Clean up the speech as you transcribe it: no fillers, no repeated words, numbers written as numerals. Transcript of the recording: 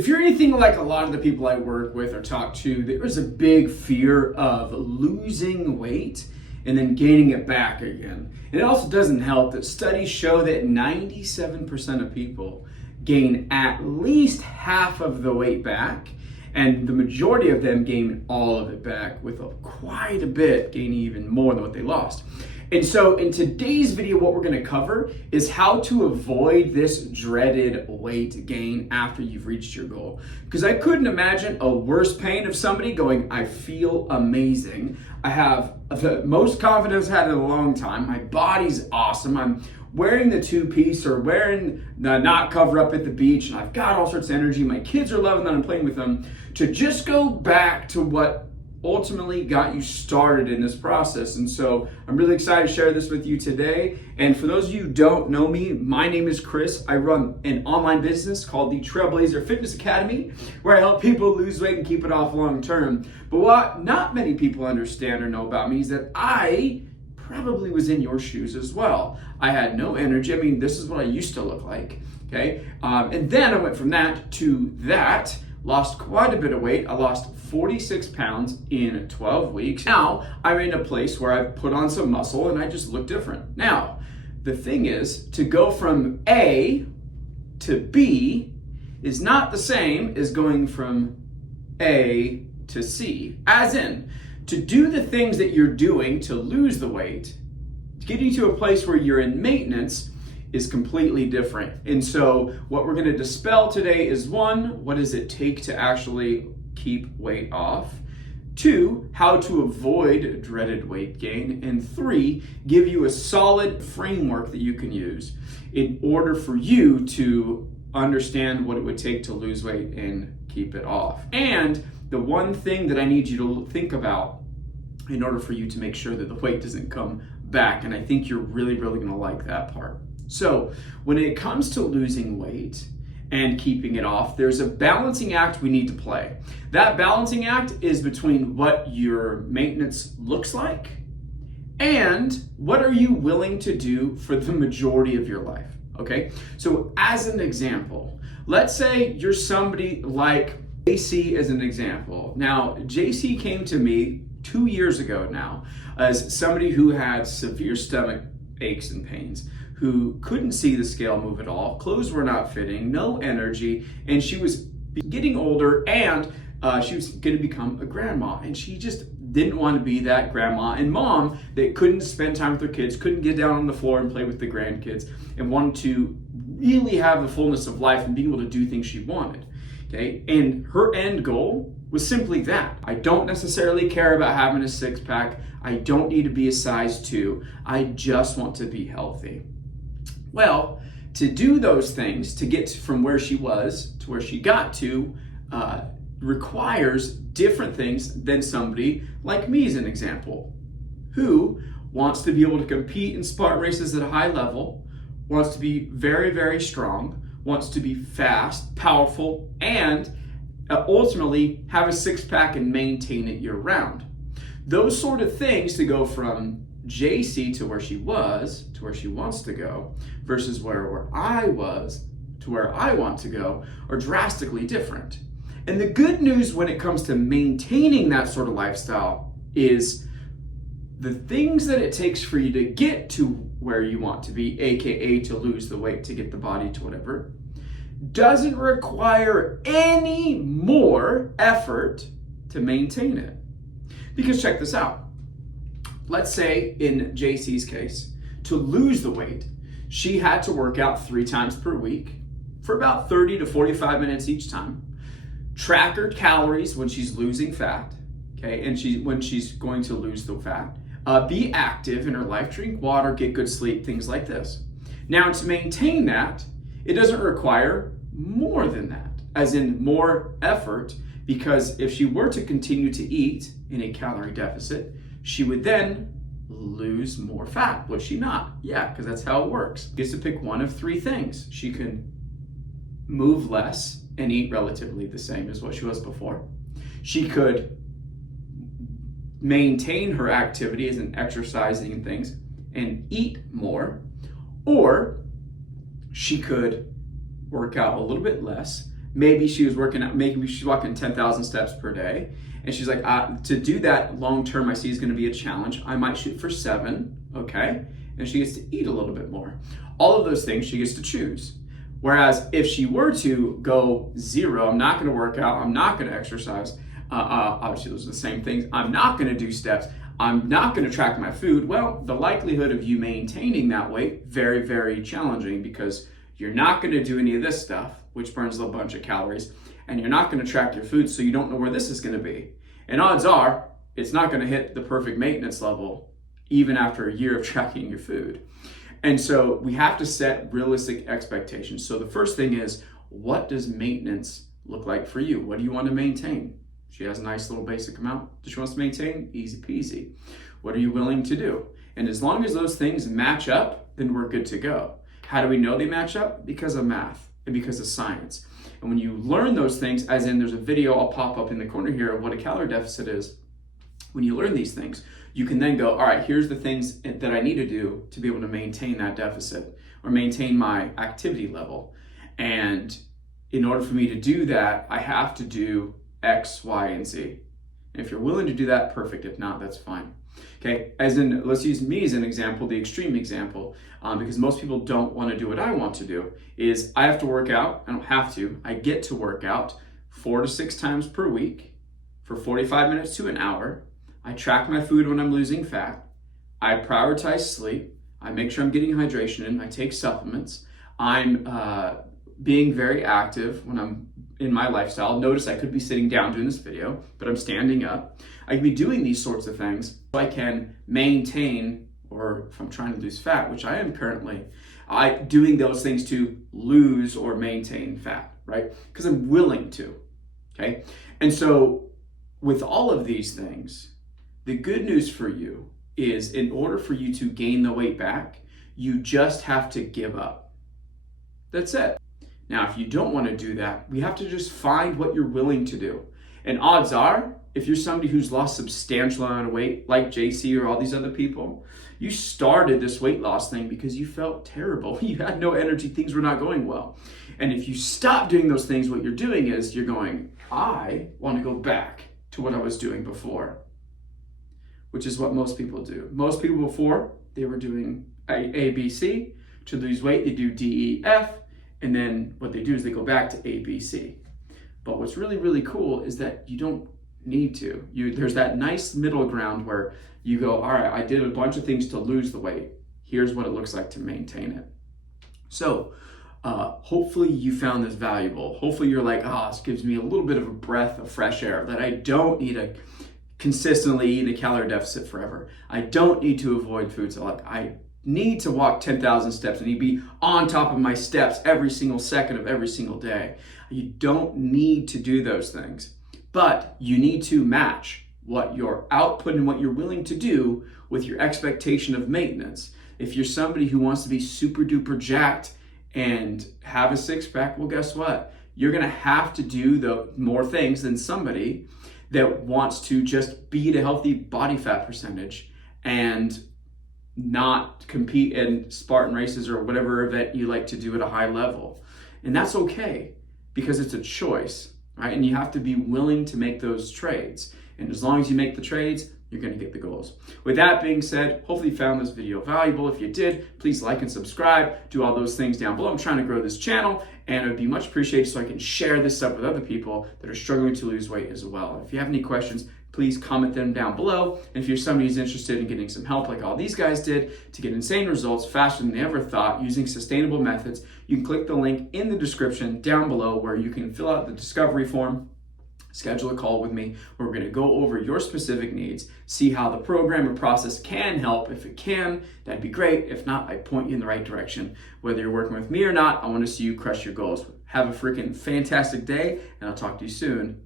If you're anything like a lot of the people I work with or talk to, there is a big fear of losing weight and then gaining it back again. And it also doesn't help that studies show that 97% of people gain at least half of the weight back, and the majority of them gain all of it back, with quite a bit gaining even more than what they lost. And so in today's video, what we're gonna cover is how to avoid this dreaded weight gain after you've reached your goal. Because I couldn't imagine a worse pain of somebody going, I feel amazing. I have the most confidence I've had in a long time. My body's awesome. I'm wearing the two-piece or wearing the knot cover up at the beach, and I've got all sorts of energy. My kids are loving that I'm playing with them. To just go back to what ultimately got you started in this process. And so I'm really excited to share this with you today. And for those of you who don't know me, my name is Chris. I run an online business called the Trailblazer Fitness Academy, where I help people lose weight and keep it off long term. But what not many people understand or know about me is that I probably was in your shoes as well. I had no energy. I mean, this is what I used to look like, okay? And then I went from that to that, lost quite a bit of weight. I lost 46 pounds in 12 weeks. Now I'm in a place where I've put on some muscle and I just look different. Now, the thing is, to go from A to B is not the same as going from A to C. As in, to do the things that you're doing to lose the weight, getting to a place where you're in maintenance is completely different. And so what we're gonna dispel today is, one, what does it take to actually keep weight off? Two, how to avoid dreaded weight gain. And three, give you a solid framework that you can use in order for you to understand what it would take to lose weight and keep it off. And the one thing that I need you to think about in order for you to make sure that the weight doesn't come back, and I think you're really gonna like that part. So when it comes to losing weight and keeping it off, there's a balancing act we need to play. That balancing act is between what your maintenance looks like and what are you willing to do for the majority of your life, okay? So as an example, let's say you're somebody like JC as an example. Now, JC came to me 2 years ago now as somebody who had severe stomach aches and pains, who couldn't see the scale move at all, clothes were not fitting, no energy, and she was getting older, and she was gonna become a grandma, and she just didn't want to be that grandma and mom that couldn't spend time with her kids, couldn't get down on the floor and play with the grandkids, and wanted to really have the fullness of life and be able to do things she wanted, okay? And her end goal was simply that. I don't necessarily care about having a six-pack. I don't need to be a size 2. I just want to be healthy. Well, to do those things, to get from where she was to where she got to, requires different things than somebody like me as an example, who wants to be able to compete in Spartan races at a high level, wants to be very strong, wants to be fast, powerful, and ultimately have a six-pack and maintain it year-round. Those sort of things, to go from JC to where she was, to where she wants to go, versus where I was to where I want to go, are drastically different. And the good news when it comes to maintaining that sort of lifestyle is the things that it takes for you to get to where you want to be, AKA to lose the weight, to get the body to whatever, doesn't require any more effort to maintain it. Because check this out. Let's say in JC's case, to lose the weight, she had to work out 3 times per week for about 30 to 45 minutes each time. Track her calories when she's losing fat, okay, and when she's going to lose the fat. Be active in her life, drink water, get good sleep, things like this. Now, to maintain that, it doesn't require more than that, as in more effort, because if she were to continue to eat in a calorie deficit, she would then lose more fat, would she not? Yeah, because that's how it works. She gets to pick one of 3 things. She can move less and eat relatively the same as what she was before. She could maintain her activity as in exercising and things and eat more, or she could work out a little bit less, maybe she was working out, maybe she's walking 10,000 steps per day. And she's like, to do that long term, I see is going to be a challenge. I might shoot for 7, okay? And she gets to eat a little bit more. All of those things she gets to choose. Whereas if she were to go 0, I'm not going to work out, I'm not going to exercise, obviously those are the same things, I'm not going to do steps, I'm not going to track my food, well, the likelihood of you maintaining that weight, very, very challenging, because you're not going to do any of this stuff, which burns a bunch of calories, and you're not going to track your food, so you don't know where this is going to be. And odds are, it's not going to hit the perfect maintenance level, even after a year of tracking your food. And so we have to set realistic expectations. So the first thing is, what does maintenance look like for you? What do you want to maintain? She has a nice little basic amount that she wants to maintain, easy peasy. What are you willing to do? And as long as those things match up, then we're good to go. How do we know they match up? Because of math and because of science. And when you learn those things, as in there's a video I'll pop up in the corner here of what a calorie deficit is, when you learn these things, you can then go, all right, here's the things that I need to do to be able to maintain that deficit or maintain my activity level. And in order for me to do that, I have to do X, Y, and Z. And if you're willing to do that, perfect. If not, that's fine. Okay, as in, let's use me as an example, the extreme example, because most people don't want to do what I want to do, is I have to work out. I don't have to. I get to work out 4 to 6 times per week for 45 minutes to an hour. I track my food when I'm losing fat. I prioritize sleep. I make sure I'm getting hydration in. I take supplements. I'm being very active when I'm in my lifestyle. Notice I could be sitting down doing this video, but I'm standing up. I can be doing these sorts of things so I can maintain, or if I'm trying to lose fat, which I am currently, doing those things to lose or maintain fat, right? Because I'm willing to, okay? And so with all of these things, the good news for you is, in order for you to gain the weight back, you just have to give up. That's it. Now, if you don't want to do that, we have to just find what you're willing to do. And odds are, if you're somebody who's lost substantial amount of weight, like JC or all these other people, you started this weight loss thing because you felt terrible. You had no energy, things were not going well. And if you stop doing those things, what you're doing is you're going, I want to go back to what I was doing before, which is what most people do. Most people before, they were doing A, B, C. To lose weight, they do D, E, F. And then what they do is they go back to A, B, C. But what's really, really cool is that you don't need to. There's that nice middle ground where you go, all right, I did a bunch of things to lose the weight. Here's what it looks like to maintain it. So hopefully you found this valuable. Hopefully you're like, this gives me a little bit of a breath of fresh air, that I don't need to consistently eat a calorie deficit forever. I don't need to avoid foods. I need to walk 10,000 steps. I need to be on top of my steps every single second of every single day. You don't need to do those things, but you need to match what your output and what you're willing to do with your expectation of maintenance. If you're somebody who wants to be super duper jacked and have a six pack, well, guess what? You're gonna have to do the more things than somebody that wants to just be at a healthy body fat percentage and not compete in Spartan races or whatever event you like to do at a high level. And that's okay, because it's a choice, right? And you have to be willing to make those trades. And as long as you make the trades, you're going to get the goals. With that being said, hopefully you found this video valuable. If you did, please like and subscribe. Do all those things down below. I'm trying to grow this channel, and it would be much appreciated so I can share this up with other people that are struggling to lose weight as well. If you have any questions, please comment them down below. And if you're somebody who's interested in getting some help like all these guys did to get insane results faster than they ever thought using sustainable methods, you can click the link in the description down below where you can fill out the discovery form, schedule a call with me where we're going to go over your specific needs, see how the program or process can help. If it can, that'd be great. If not, I point you in the right direction. Whether you're working with me or not, I want to see you crush your goals. Have a freaking fantastic day, and I'll talk to you soon.